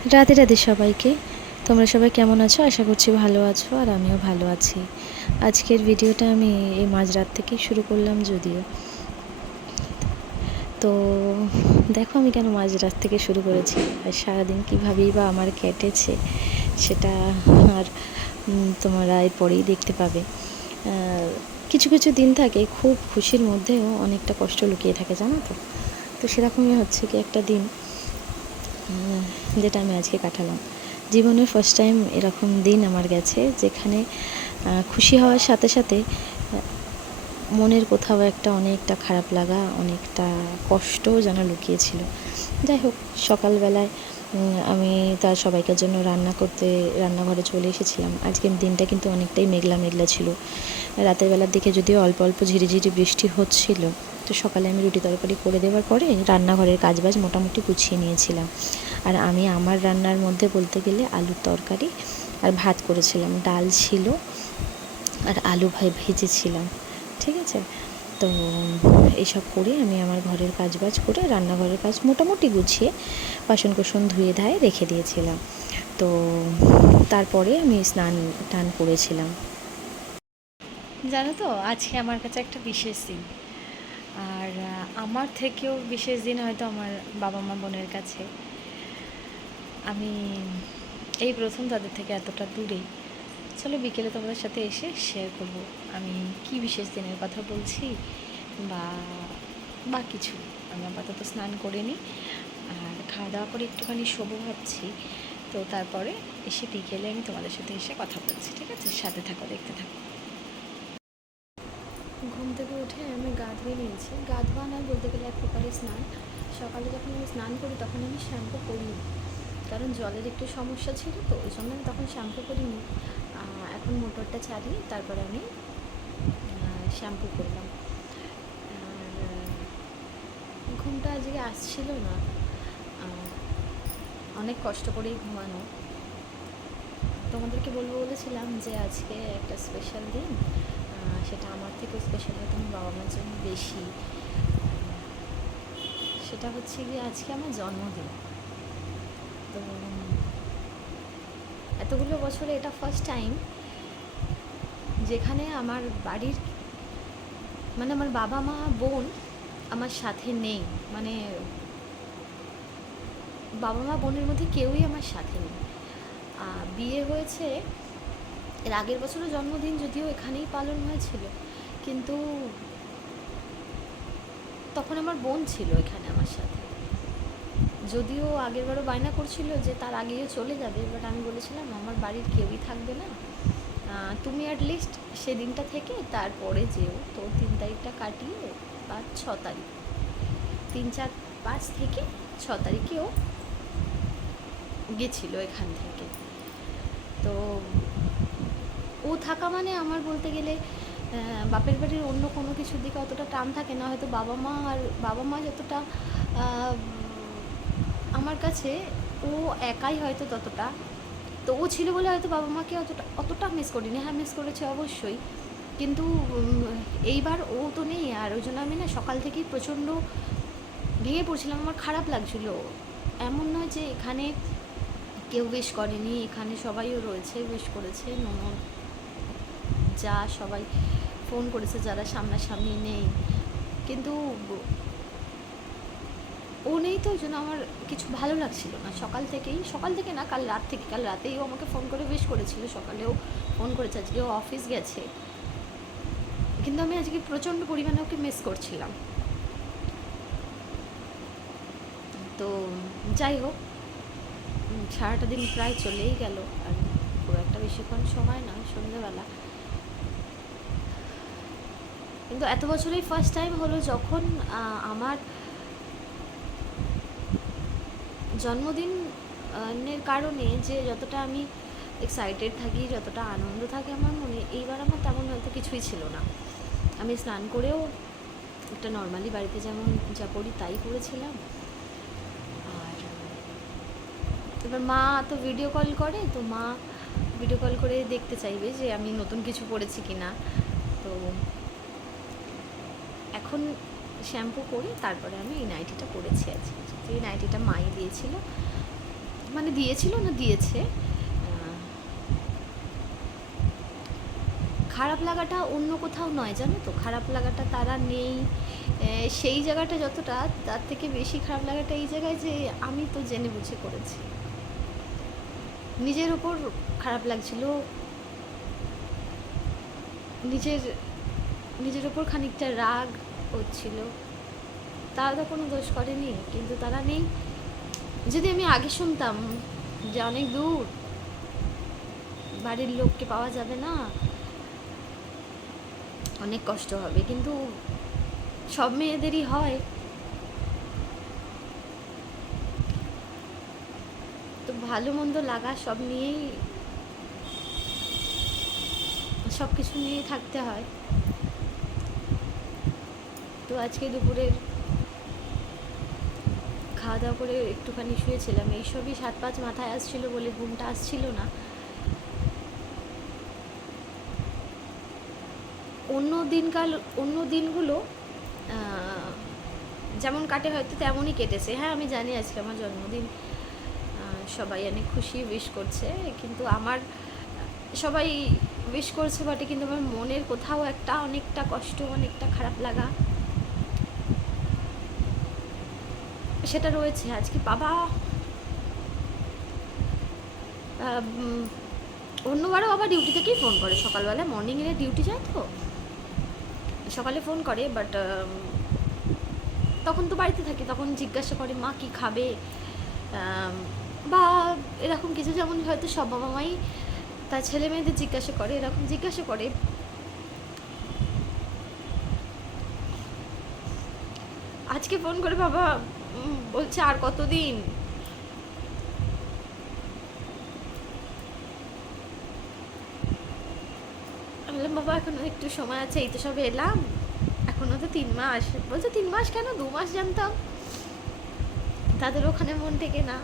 রাধে রাধে সবাইকে। তোমরা সবাই কেমন আছো? আশা করছি ভালো আছো, আর আমিও ভালো আছি। আজকের ভিডিওটা আমি এই মাঝরাত থেকেই শুরু করলাম যদিও। তো দেখো আমি কেন মাঝরাত থেকে শুরু করেছি আর সারাদিন কীভাবেই বা আমার কেটেছে সেটা আর তোমরা এরপরেই দেখতে পাবে। কিছু কিছু দিন থাকে খুব খুশির মধ্যেও অনেকটা কষ্ট লুকিয়ে থাকে, জানো তো। তো সেরকমই হচ্ছে কি একটা দিন যেটা আমি আজকে কাটালাম। জীবনের ফার্স্ট টাইম এরকম দিন আমার গেছে যেখানে খুশি হওয়ার সাথে সাথে মনের কোথাও একটা অনেকটা খারাপ লাগা, অনেকটা কষ্টও যেন লুকিয়েছিল। যাই হোক, সকালবেলায় আমি তার সবাইকার জন্য রান্নাঘরে চলে এসেছিলাম। আজকের দিনটা কিন্তু অনেকটাই মেঘলা মেঘলা ছিল। রাতের বেলার দিকে যদিও অল্প অল্প ঝিরিঝিরি বৃষ্টি হচ্ছিল, তো সকালে আমি রুটি তরকারি করে দেওয়ার পরে রান্নাঘরের কাজবাজ মোটামুটি গুছিয়ে নিয়েছিলাম। আর আমি আমার রান্নার মধ্যে বলতে গেলে আলুর তরকারি আর ভাত করেছিলাম, ডাল ছিল আর আলু ভেজেছিলাম, ঠিক আছে। তো এইসব করে আমি আমার ঘরের কাজবাজ করে রান্নাঘরের কাজ মোটামুটি গুছিয়ে বাসন কোসন ধুয়ে ধায়ে রেখে দিয়েছিলাম। তো তারপরে আমি স্নান টান করেছিলাম। জানো তো, আজকে আমার কাছে একটা বিশেষ দিন। আর আমার থেকেও বিশেষ দিন হয়তো আমার বাবা মা বোনের কাছে। আমি এই প্রথম তাদের থেকে এতটা দূরে। চলো বিকেলে তোমাদের সাথে এসে শেয়ার করব আমি কি বিশেষ দিনের কথা বলছি বা বা কিছু। আমি আপাতত স্নান করে নিই আর খাওয়া দাওয়া করে একটুখানি শোবো ভাবছি। তো তারপরে এসে বিকেলে আমি তোমাদের সাথে এসে কথা বলছি, ঠিক আছে? সাথে থাকো, দেখতে থাকো। ঘুম থেকে উঠে আমি গা ধুয়ে নিয়েছি। গা ধোয়া নয়, বলতে গেলে এক প্রকারের স্নান। সকালে যখন আমি স্নান করি তখন আমি শ্যাম্পু করিনি, কারণ জলের একটু সমস্যা ছিল, তো ওই জন্য আমি তখন শ্যাম্পু করিনি। এখন মোটরটা চালিয়ে তারপরে আমি শ্যাম্পু করলাম। আর ঘুমটা আজকে আসছিল না, অনেক কষ্ট করেই ঘুমানো। তোমাদেরকে বলেছিলাম যে আজকে একটা স্পেশাল দিন, সেটা আমার থেকেও স্পেশাল হয়তো আমার বাবা মার জন্য বেশি। সেটা হচ্ছে গিয়ে আজকে আমার জন্মদিন। তো এতগুলো বছরে এটা ফার্স্ট টাইম যেখানে আমার বাড়ির মানে আমার বাবা মা বোন আমার সাথে নেই। মানে বাবা মা বোনের মধ্যে কেউই আমার সাথে নেই। বিয়ে হয়েছে এর আগের বছরও জন্মদিন যদিও এখানেই পালন হয়েছিল, কিন্তু তখন আমার বোন ছিল এখানে আমার সাথে। যদিও আগেরবারও বায়না করছিল যে তার আগেও চলে যাবে, বাট আমি বলেছিলাম আমার বাড়ির কেউই থাকবে না, তুমি অ্যাটলিস্ট সেদিনটা থেকে তারপরে যেও। তো 3 তারিখটা কাটিয়ে 5, 6 তারিখ, 3, 4, 5 থেকে 6 তারিখেও গেছিলো এখান থেকে। তো ও থাকা মানে আমার বলতে গেলে বাপের বাড়ির অন্য কোনো কিছুর দিকে অতটা টান থাকে না, হয়তো বাবা মা যতটা আমার কাছে, ও একাই হয়তো ততটা। তো ও ছিল বলে হয়তো বাবা মাকে অতটা মিস করিনি। হ্যাঁ, মিস করেছে অবশ্যই, কিন্তু এইবার ও তো নেই। আর ওই জন্য আমি না সকাল থেকেই প্রচণ্ড ভেঙে পড়ছিলাম, আমার খারাপ লাগছিল। এমন নয় যে এখানে কেউ উইশ করেনি, এখানে সবাইও রয়েছে, উইশ করেছে, ননদ যা সবাই ফোন করেছে যারা সামনাসামনি নেই, কিন্তু ও নেই। তো ওই জন্য আমার কিছু ভালো লাগছিল না সকাল থেকে না, কাল রাতেই ও আমাকে ফোন করে উইশ করেছিল, সকালেও ফোন করেছে, আজকে ও অফিস গেছে, কিন্তু আমি আজকে প্রচণ্ড পরিমাণে ওকে মিস করছিলাম। তো যাই হোক, সারাটা দিন প্রায় চলেই গেল, আর খুব একটা বেশিক্ষণ সময় নয়, সন্ধ্যেবেলা। কিন্তু এত বছরেই ফার্স্ট টাইম হলো যখন আমার জন্মদিনের কারণে যে যতটা আমি এক্সাইটেড থাকি, যতটা আনন্দ থাকে আমার মনে, এইবার আমার তেমন হয়তো কিছুই ছিল না। আমি স্নান করেও একটা নর্মালি বাড়িতে যেমন যা করি তাই করেছিলাম। আর এবার মা তো ভিডিও কল করে, তো মা ভিডিও কল করে দেখতে চাইবে যে আমি নতুন কিছু পরেছি কি না। তো এখন শ্যাম্পু করে তারপরে আমি এই নাইটিটা পরেছি আজকে, যে নাইটিটা মাই দিয়েছিল। মানে দিয়েছিল না দিয়েছে, খারাপ লাগাটা অন্য কোথাও নয়, জানো তো, খারাপ লাগাটা তারা নেই সেই জায়গাটা যতটা, তার থেকে বেশি খারাপ লাগাটা এই জায়গায় যে আমি তো জেনে বুঝে করেছি। নিজের ওপর খারাপ লাগছিল, নিজের নিজের ওপর খানিকটা রাগ হচ্ছিল। তারা তো কোনো দোষ করেনি, কিন্তু তারা নেই। যদি আমি আগে শুনতাম যে অনেক দূর, বাড়ির লোককে পাওয়া যাবে না, অনেক কষ্ট হবে, কিন্তু সব মেয়েদেরই হয়। তো ভালো মন্দ লাগা সব নিয়েই, সব কিছু নিয়েই থাকতে হয়। তো আজকে দুপুরের খাওয়া দাওয়া করে একটুখানি শুয়েছিলাম, এইসবই 7-5 মাথায় আসছিল বলে ঘুমটা আসছিল না। অন্য দিনগুলো যেমন কাটে হয়তো তেমনই কেটেছে। হ্যাঁ, আমি জানি আজকে আমার জন্মদিন, সবাই অনেক খুশি উইশ করছে, কিন্তু আমার সবাই উইশ করছে বটে, কিন্তু আমার মনের কোথাও একটা অনেকটা কষ্ট, অনেকটা খারাপ লাগা সেটা রয়েছে। আজকে বাবা অন্যবারও বাবা ডিউটি থেকেই ফোন করে, সকালবেলা মর্নিংয়ে ডিউটি যায় তো সকালে ফোন করে, বাট তখন তো বাড়িতে থাকি, তখন জিজ্ঞাসা করে মা কি খাবে, বা এরকম কিছু, যেমন হয়তো সব বাবা মাই তার ছেলে মেয়েদের জিজ্ঞাসা করে, এরকম জিজ্ঞাসা করে। আজকে ফোন করে বাবা বলছে আর কতদিন, বললাম বাবা এখনো একটু সময় আছে, এই তো সবে এলাম, এখনো তো 3 মাস। বলছে 3 মাস কেন, 2 মাস জানতাম। তাদের ওখানে মন টেকে না।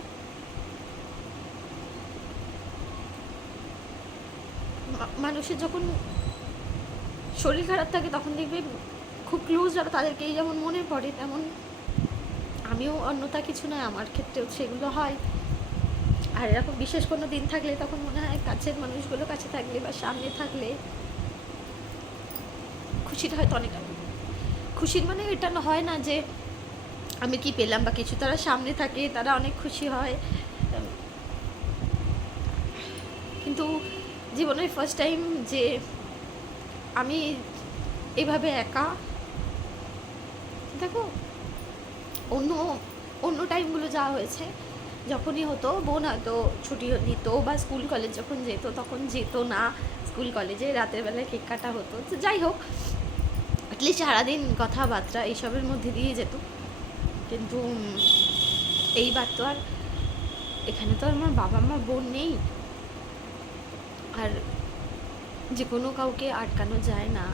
মানুষের যখন শরীর খারাপ থাকে তখন দেখবে খুব ক্লোজ যারা তাদেরকেই যেমন মনে পড়ে, তেমন আমিও অন্যতা কিছু নয়, আমার ক্ষেত্রেও সেগুলো হয়। আর এরকম বিশেষ কোনো দিন থাকলে তখন মনে হয় কাছের মানুষগুলো কাছে থাকলে বা সামনে থাকলে খুশিটা হয়তো অনেক। খুশির মানে এটা হয় না যে আমি কি পেলাম বা কিছু, তারা সামনে থাকে, তারা অনেক খুশি হয়। কিন্তু জীবনের ফার্স্ট টাইম যে আমি এভাবে একা, দেখো অন্য অন্য টাইমগুলো যা হয়েছে, যখনই হতো বোন হয়তো ছুটি নিত বা স্কুল কলেজ যখন যেত তখন যেত না স্কুল কলেজে, রাতের বেলায় কেক কাটা হতো, তো যাই হোক অ্যাটলিস্ট সারাদিন কথাবার্তা এইসবের মধ্যে দিয়ে যেত। কিন্তু এইবার তো আর এখানে তো আমার বাবা মা বোন নেই, আর যে কোনো কাউকে আটকানো যায় না।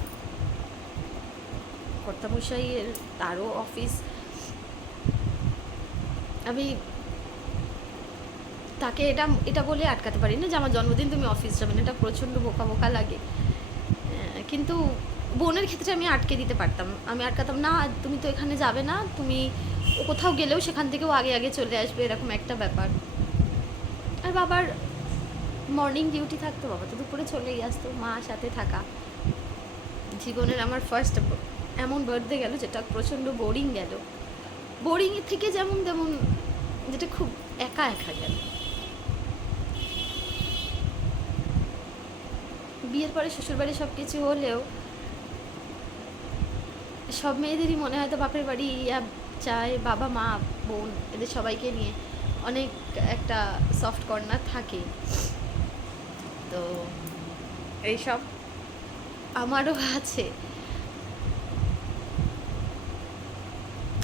কর্তামশাইয়ের তারও অফিস, আমি তাকে এটা বলে আটকাতে পারি না যে আমার জন্মদিন তুমি অফিস যাবে না, এটা প্রচণ্ড বোকা বোকা লাগে। কিন্তু বোনের ক্ষেত্রে আমি আটকে দিতে পারতাম, আমি আটকাতাম না, তুমি তো এখানে যাবে না, তুমি কোথাও গেলেও সেখান থেকেও আগে আগে চলে আসবে, এরকম একটা ব্যাপার। আর বাবার মর্নিং ডিউটি থাকতো, বাবা তো দুপুরে চলেই আসতো, মা সাথে থাকা। জীবনের আমার ফার্স্ট এমন বার্থডে গেল যেটা প্রচণ্ড বোরিং গেল, বোরিং থেকে যেমন তেমন, যেটা খুব একা একা গেল। বিয়ের পরে শ্বশুরবাড়ি সব কিছু হলেও সব মেয়েদেরই মনে হয় তো বাপের বাড়ি চায়, বাবা মা বোন এদের সবাইকে নিয়ে অনেক একটা সফট কর্নার থাকে। তো এইসব আমারও আছে।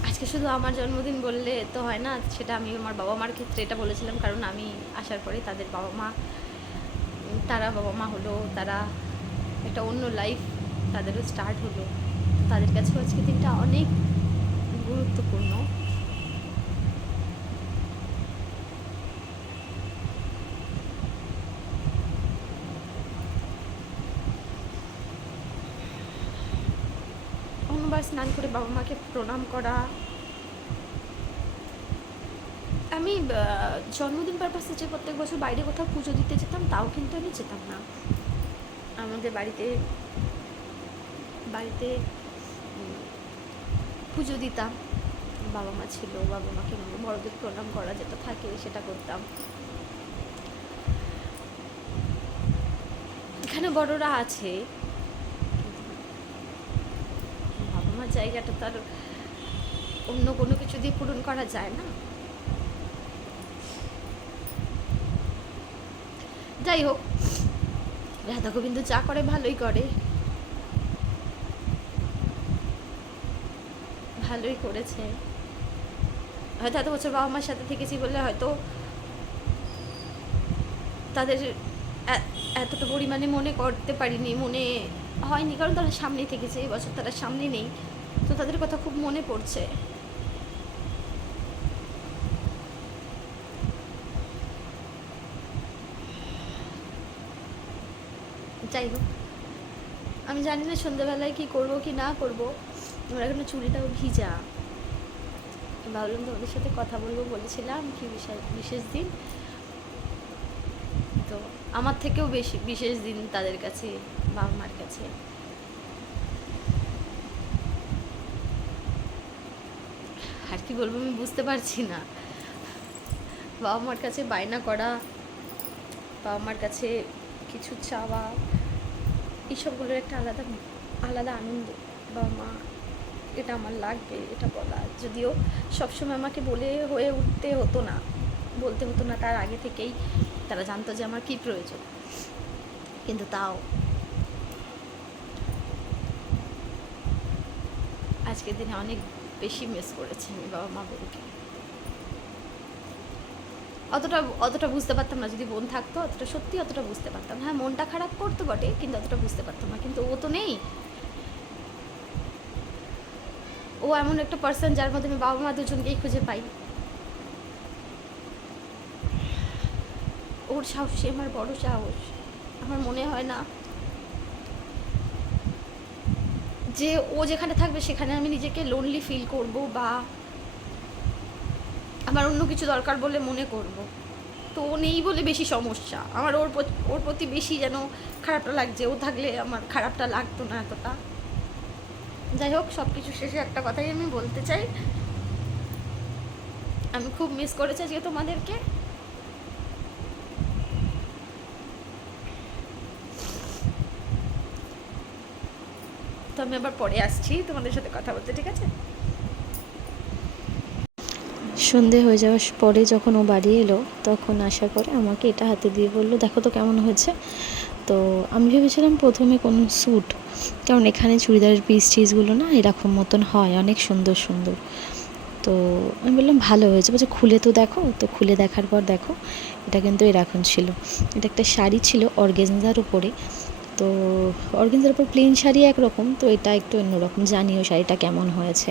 আজকে শুধু আমার জন্মদিন বললে তো হয় না, সেটা আমি আমার বাবা মার ক্ষেত্রে এটা বলেছিলাম, কারণ আমি আসার পরে তাদের বাবা মা, তারা বাবা মা হলো, তারা একটা অন্য লাইফ তাদেরও স্টার্ট হলো, তাদের কাছেও আজকে দিনটা অনেক গুরুত্বপূর্ণ। অন্যবার স্নান করে বাবা মাকে প্রণাম করা, আমি জন্মদিন পারপাসে যে প্রত্যেক বছর বাইরে কোথাও পুজো দিতে যেতাম, তাও কিন্তু আমি যেতাম না। আমাদের বাড়িতে বাড়িতে পুজো দিতাম, বাবা মা ছিল, বাবা মাকে বড়দের প্রণাম করা যেটা থাকে সেটা করতাম। এখানে বড়রা আছে, বাবা মার জায়গাটা তার অন্য কোনো কিছু দিয়ে পূরণ করা যায় না। যাই হোক, রাধা গোবিন্দ যা করে ভালোই করে, ভালোই করেছে। হয়তো এত বছর বাবা মার সাথে থেকেছি বলে হয়তো তাদের এতটা পরিমাণে মনে করতে পারিনি, মনে হয়নি, কারণ তারা সামনেই থেকেছে। এই বছর তারা সামনে নেই, তো তাদের কথা খুব মনে পড়ছে। যাই হোক, আমি জানি না সন্ধ্যেবেলায় কি করব কি না করব। আমার এখনো চুড়িটাও ভিজা। ভাবলাম তোমাদের সাথে কথা বলবো, বলেছিলাম কি বিশেষ দিন, তো আমার থেকেও বেশি বিশেষ দিন তাদের কাছে, বাবা মার কাছে। আর কি বলবো আমি বুঝতে পারছি না। বাবা মার কাছে বায়না করা, বাবা মার কাছে কিছু চাওয়া, এইসবগুলোর একটা আলাদা আলাদা আনন্দ। বাবা মা এটা আমার লাগবে এটা বলা, যদিও সবসময় আমাকে হয়ে উঠতে হতো না, বলতে হতো না, তার আগে থেকেই তারা জানতো যে আমার কী প্রয়োজন, কিন্তু তাও আজকের দিনে অনেক বেশি মিস করেছি আমি বাবা মা বোনকে। অতটা বুঝতে পারতাম না, যদি বোন থাকতো অতটা বুঝতে পারতাম। হ্যাঁ, মনটা খারাপ করতো বটে, কিন্তু অতটা বুঝতে পারতাম না। কিন্তু ও তো নেই, ও এমন একটা পার্সন যার মধ্যে আমি বাবা মা দুজনকেই খুঁজে পাই। ওর সাহসী আমার বড় সাহস। আমার মনে হয় না যে ও যেখানে থাকবে সেখানে আমি নিজেকে লোনলি ফিল করব, বা আমার অন্য কিছু দরকার বলে মনে করব। তো ও নেই বলে বেশি সমস্যা আমার, ওর প্রতি বেশি যেন খারাপটা লাগছে। ও থাকলে আমার খারাপটা লাগতো না এতটা। যাই হোক, সব কিছু শেষে একটা কথাই আমি বলতে চাই, আমি খুব মিস করেছি আজকে তোমাদেরকে। তো আমি আবার পরে আসছি তোমাদের সাথে কথা বলতে, ঠিক আছে? সন্ধে হয়ে যাওয়ার পরে যখন ও বাড়ি এলো, তখন আসার পরে আমাকে এটা হাতে দিয়ে বললো, দেখো তো কেমন হয়েছে। তো আমি ভেবেছিলাম প্রথমে কোনো স্যুট, কারণ এখানে চুড়িদারের পিসগুলো না এরকম মতন হয়, অনেক সুন্দর সুন্দর। তো আমি বললাম ভালো হয়েছে, বলছে খুলে তো দেখো। তো খুলে দেখার পর দেখো, এটা কিন্তু এরকম ছিল। এটা একটা শাড়ি ছিল অর্গেনজার উপরে। তো অর্গেনজার উপর প্লেন শাড়ি একরকম, তো এটা একটু অন্যরকম। জানিও শাড়িটা কেমন হয়েছে।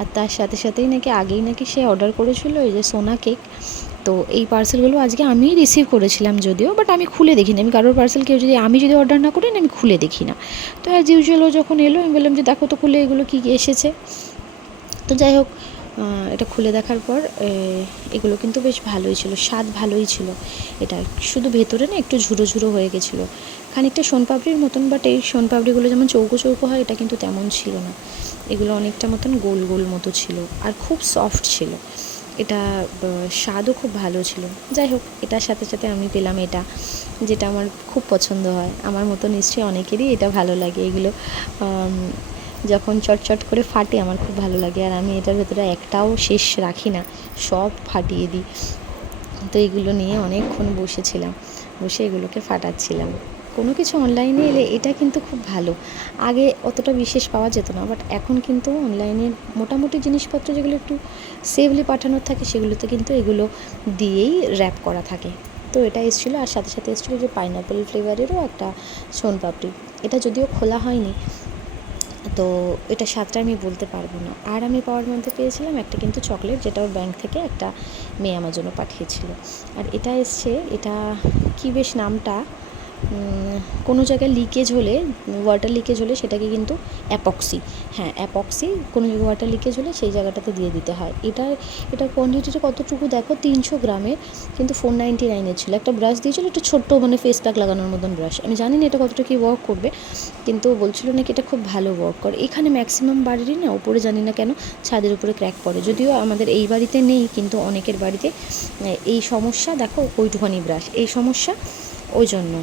আর তার সাথে সাথেই আগেই সে অর্ডার করেছিল এই যে সোনা কেক। তো এই পার্সেলগুলো আজকে আমিই রিসিভ করেছিলাম যদিও, বাট আমি খুলে দেখিনি। আমি কারোর পার্সেল আমি যদি অর্ডার না করি না, আমি খুলে দেখি না। তো অ্যাজ ইউজুয়াল ও যখন এলো, আমি বললাম যে দেখো তো খুলে এগুলো কী এসেছে। তো যাই হোক, এটা খুলে দেখার পর এগুলো কিন্তু বেশ ভালোই ছিল, স্বাদ ভালোই ছিল। এটা শুধু ভেতরে না একটু ঝুরো ঝুরো হয়ে গেছিলো, খানিকটা সোনপাপড়ির মতন। বাট এই সোনপাপড়িগুলো যেমন চৌকো চৌকো হয়, এটা কিন্তু তেমন ছিল না। এগুলো অনেকটা মতন গোল গোল মতো ছিল, আর খুব সফট ছিল। এটা স্বাদও খুব ভালো ছিল। যাই হোক, এটার সাথে সাথে আমি পেলাম এটা, যেটা আমার খুব পছন্দ হয়। আমার মতো নিশ্চয়ই অনেকেরই এটা ভালো লাগে। এগুলো যখন চটচট করে ফাটে আমার খুব ভালো লাগে, আর আমি এটার ভেতরে একটাও শেষ রাখি না, সব ফাটিয়ে দিই। তো এগুলো নিয়ে অনেকক্ষণ বসেছিলাম, বসে এগুলোকে ফাটাচ্ছিলাম। কোনো কিছু অনলাইনে এলে এটা কিন্তু খুব ভালো। আগে অতটা বিশেষ পাওয়া যেত না, বাট এখন কিন্তু অনলাইনের মোটামুটি জিনিসপত্র যেগুলো একটু সেফলি পাঠানোর থাকে, সেগুলোতে কিন্তু এগুলো দিয়েই র্যাপ করা থাকে। তো এটা এসেছিলো, আর সাথে সাথে এসেছিলো যে পাইনঅ্যাপেল ফ্লেভারেরও একটা সোনপাপড়ি। এটা যদিও খোলা হয়নি, তো এটা স্বাদটা আমি বলতে পারবো না। আর আমি পাওয়ার মধ্যে পেয়েছিলাম একটা কিন্তু চকলেট, যেটা ওর ব্যাংক থেকে একটা মেয়ে আমার জন্য পাঠিয়েছিল। আর এটা এসছে, এটা কী বেশ নামটা কোনো জায়গায় লিকেজ হলে, ওয়াটার লিকেজ হলে সেটাকে কিন্তু অ্যাপক্সি, হ্যাঁ অ্যাপক্সি, কোনো জায়গায় ওয়াটার লিকেজ হলে সেই জায়গাটাতে দিয়ে দিতে হয়। এটার কোয়ান্টিটিটা কতটুকু দেখো, 300 গ্রামের, কিন্তু 499 ছিল। একটা ব্রাশ দিয়েছিল, একটা ছোট্ট মানে ফেস প্যাক লাগানোর মতন ব্রাশ। আমি জানি না এটা কতটা কি ওয়ার্ক করবে, কিন্তু বলছিল নাকি এটা খুব ভালো ওয়ার্ক করে। এখানে ম্যাক্সিমাম বাড়িরই না ওপরে, জানি না কেন, ছাদের উপরে ক্র্যাক পড়ে। যদিও আমাদের এই বাড়িতে নেই, কিন্তু অনেকের বাড়িতে এই সমস্যা। দেখো ওইটুখানি ব্রাশ, এই সমস্যা, ওই জন্য।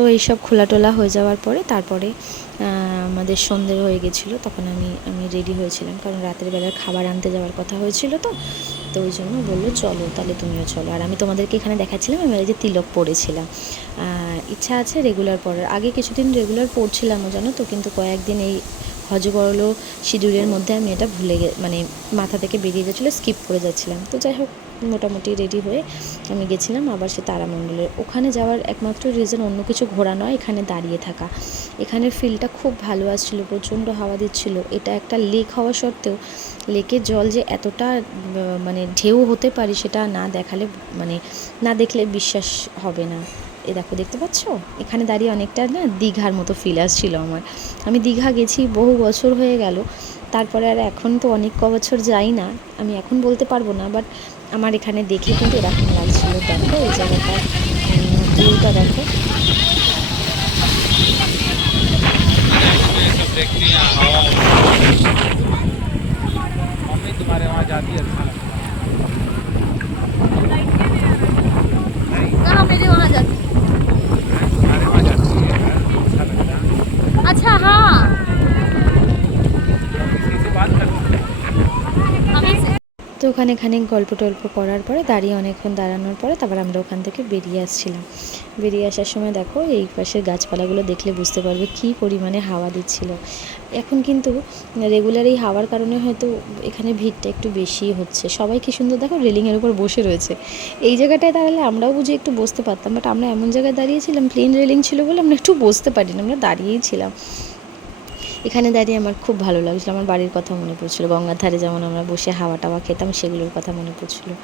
তো এইসব খোলা টোলা হয়ে যাওয়ার পরে তারপরে আমাদের সন্ধে হয়ে গেছিলো। তখন আমি রেডি হয়েছিলাম, কারণ রাতের বেলার খাবার আনতে যাওয়ার কথা হয়েছিল। তো ওই জন্য বললো চলো তাহলে তুমিও চলো। আর আমি তোমাদেরকে এখানে দেখাচ্ছিলাম আমি যে তিলক পরেছিলাম। ইচ্ছা আছে রেগুলার পরার। আগে কিছুদিন রেগুলার পরছিলামও জানো তো, কিন্তু কয়েকদিন এই হজবরল শিডিউলের মধ্যে আমি এটা মানে মাথা থেকে বেরিয়ে গেছিলো, স্কিপ করে যাচ্ছিলাম। তো যাই হোক, মোটামুটি রেডি হয়ে আমি গেছিলাম আবার সে তারামণ্ডলের ওখানে যাওয়ার একমাত্র রিজন অন্য কিছু ঘোরা নয়, এখানে দাঁড়িয়ে থাকা। এখানের ফিলটা খুব ভালো আসছিলো, প্রচণ্ড হাওয়া দিচ্ছিলো। এটা একটা লেক হওয়া সত্ত্বেও লেকের জল যে এতটা মানে ঢেউ হতে পারে সেটা না দেখালে, মানে না দেখলে বিশ্বাস হবে না। এ দেখো, দেখতে পাচ্ছ, এখানে দাঁড়িয়ে অনেকটা না দীঘার মতো ফিল আসছিলো আমার। আমি দীঘা গেছি বহু বছর হয়ে গেল, তারপরে আর এখন তো অনেক বছর যাই না, আমি এখন বলতে পারবো না, বাট আমার এখানে দেখে কিন্তু এরকম লাগছিলো। দেখো এই জায়গাটার ভিউটা দেখো। तुम्हारे वहाँ जाती है अच्छा लगता कहाँ मेरे वहाँ जाती है, तुम्हारे वहाँ जाती है अच्छा लगता है। अच्छा हाँ किसी से बात करते हैं हमें তো ওখানে খানিক গল্প টল্প করার পরে দাঁড়িয়ে অনেকক্ষণ দাঁড়ানোর পরে তারপর আমরা ওখান থেকে বেরিয়ে আসছিলাম। বেরিয়ে আসার সময় দেখো এই পাশের গাছপালাগুলো দেখলে বুঝতে পারবে কী পরিমাণে হাওয়া দিচ্ছিল। এখন কিন্তু রেগুলার এই হাওয়ার কারণে হয়তো এখানে ভিড়টা একটু বেশিই হচ্ছে। সবাই কী সুন্দর দেখো রেলিংয়ের উপর বসে রয়েছে। এই জায়গাটায় তাহলে আমরাও বুঝি একটু বসতে পারতাম, বাট আমরা এমন জায়গায় দাঁড়িয়েছিলাম, প্লেন রেলিং ছিল বলে আমরা একটু বসতে পারিনি, আমরা দাঁড়িয়েই ছিলাম। এখানে দাঁড়িয়ে আমার খুব ভালো লাগছিলো, আমার বাড়ির কথা মনে পড়ছিলো, গঙ্গার ধারে যেমন আমরা বসে হাওয়া টাওয়া খেতাম সেগুলোর কথা মনে পড়ছিলো।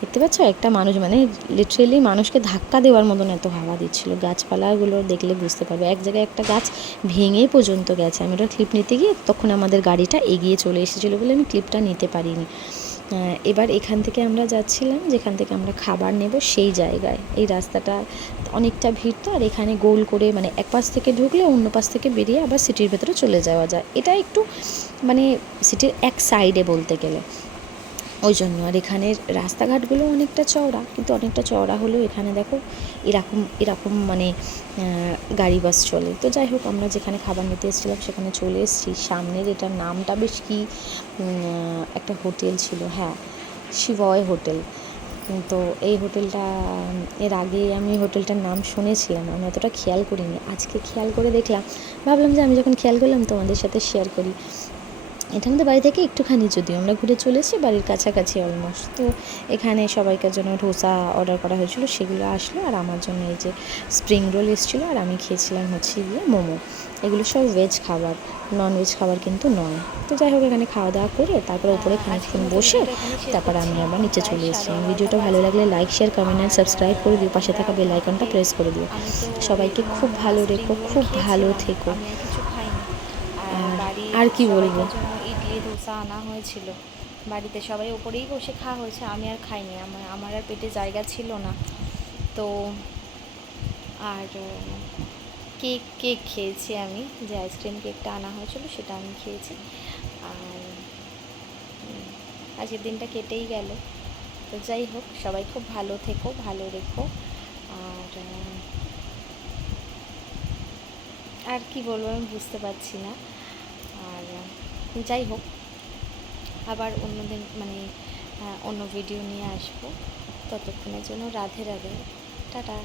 দেখতে পাচ্ছ একটা মানুষ মানে লিটারেলি মানুষকে ধাক্কা দেওয়ার মতন এত হাওয়া দিচ্ছিলো। গাছপালাগুলো দেখলে বুঝতে পারবে, এক জায়গায় একটা গাছ ভেঙে পর্যন্ত গেছে। আমি ওটা ক্লিপ নিতে গিয়ে তখন আমাদের গাড়িটা এগিয়ে চলে এসেছিলো বলে আমি ক্লিপটা নিতে পারিনি। এবার এখান থেকে আমরা যাচ্ছিলাম যেখান থেকে আমরা খাবার নেব সেই জায়গায়। এই রাস্তাটা অনেকটা ভিড় তো, আর এখানে গোল করে মানে এক পাশ থেকে ঢুকলে অন্য পাশ থেকে বেরিয়ে আবার সিটির ভেতরে চলে যাওয়া যায়। এটা একটু মানে সিটির এক সাইডে বলতে গেলে, ওই জন্য। আর এখানের রাস্তাঘাটগুলো অনেকটা চওড়া, কিন্তু অনেকটা চওড়া হলেও এখানে দেখো এরকম মানে গাড়ি বাস চলে। তো যাই হোক, আমরা যেখানে খাবার নিতে এসেছিলাম সেখানে চলে এসেছি। সামনের এটার নামটা বেশ কি একটা হোটেল ছিল, হ্যাঁ শিবয় হোটেল। তো এই হোটেলটা এর আগে আমি হোটেলটার নাম শুনেছিলাম, আমি অতটা খেয়াল করিনি। আজকে খেয়াল করে দেখলাম, ভাবলাম যে আমি যখন খেয়াল করলাম তোমাদের সাথে শেয়ার করি। এটা আমাদের বাড়ি থেকে একটুখানি, যদিও আমরা ঘুরে চলেছি বাড়ির কাছাকাছি অলমোস্ট। তো এখানে সবাইকার জন্য ধোসা অর্ডার করা হয়েছিল, সেগুলো আসলো। আর আমার জন্য এই যে স্প্রিং রোল এসেছিলো, আর আমি খেয়েছিলাম হচ্ছে গিয়ে মোমো। এগুলো সব ভেজ খাবার, নন ভেজ খাবার কিন্তু নয়। তো যাই হোক, এখানে খাওয়া দাওয়া করে তারপরে উপরে খানিকক্ষণ বসে তারপর আমি আবার নিচে চলে এসেছিলাম। ভিডিওটা ভালো লাগলে like share comment and subscribe করে দিও, পাশে থাকা বেল আইকনটা প্রেস করে দিও। সবাইকে খুব ভালো রেখো, খুব ভালো থেকো। কিছু খাইনি। আর কি বলবো, ইডলি ধোসা আনা হয়েছিল বাড়িতে, সবাই ওপরেই বসে খাওয়া হয়েছে, আমি আর খাইনি, আমার আর পেটে জায়গা ছিল না। তো আর কেক খেয়েছি আমি, যে আইসক্রিম কেকটা আনা হয়েছিল সেটা আমি খেয়েছি। আর আজকের দিনটা কেটেই গেল। তো যাই হোক, সবাই খুব ভালো থেকো, ভালো রেখো। আর কি বলবো আমি বুঝতে পারছি না। আর যাই হোক, আবার অন্যদিন মানে অন্য ভিডিও নিয়ে আসবো। ততক্ষণের জন্য রাধে রাধে, টাটা।